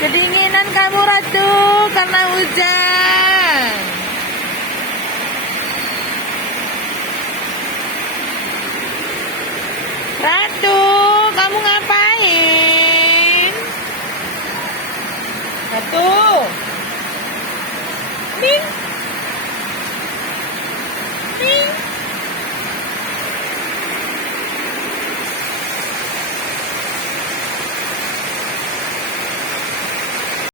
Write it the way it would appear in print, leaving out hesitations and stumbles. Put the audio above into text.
Kedinginan kamu Ratu karena hujan. Ratu, kamu ngapain? Ratu.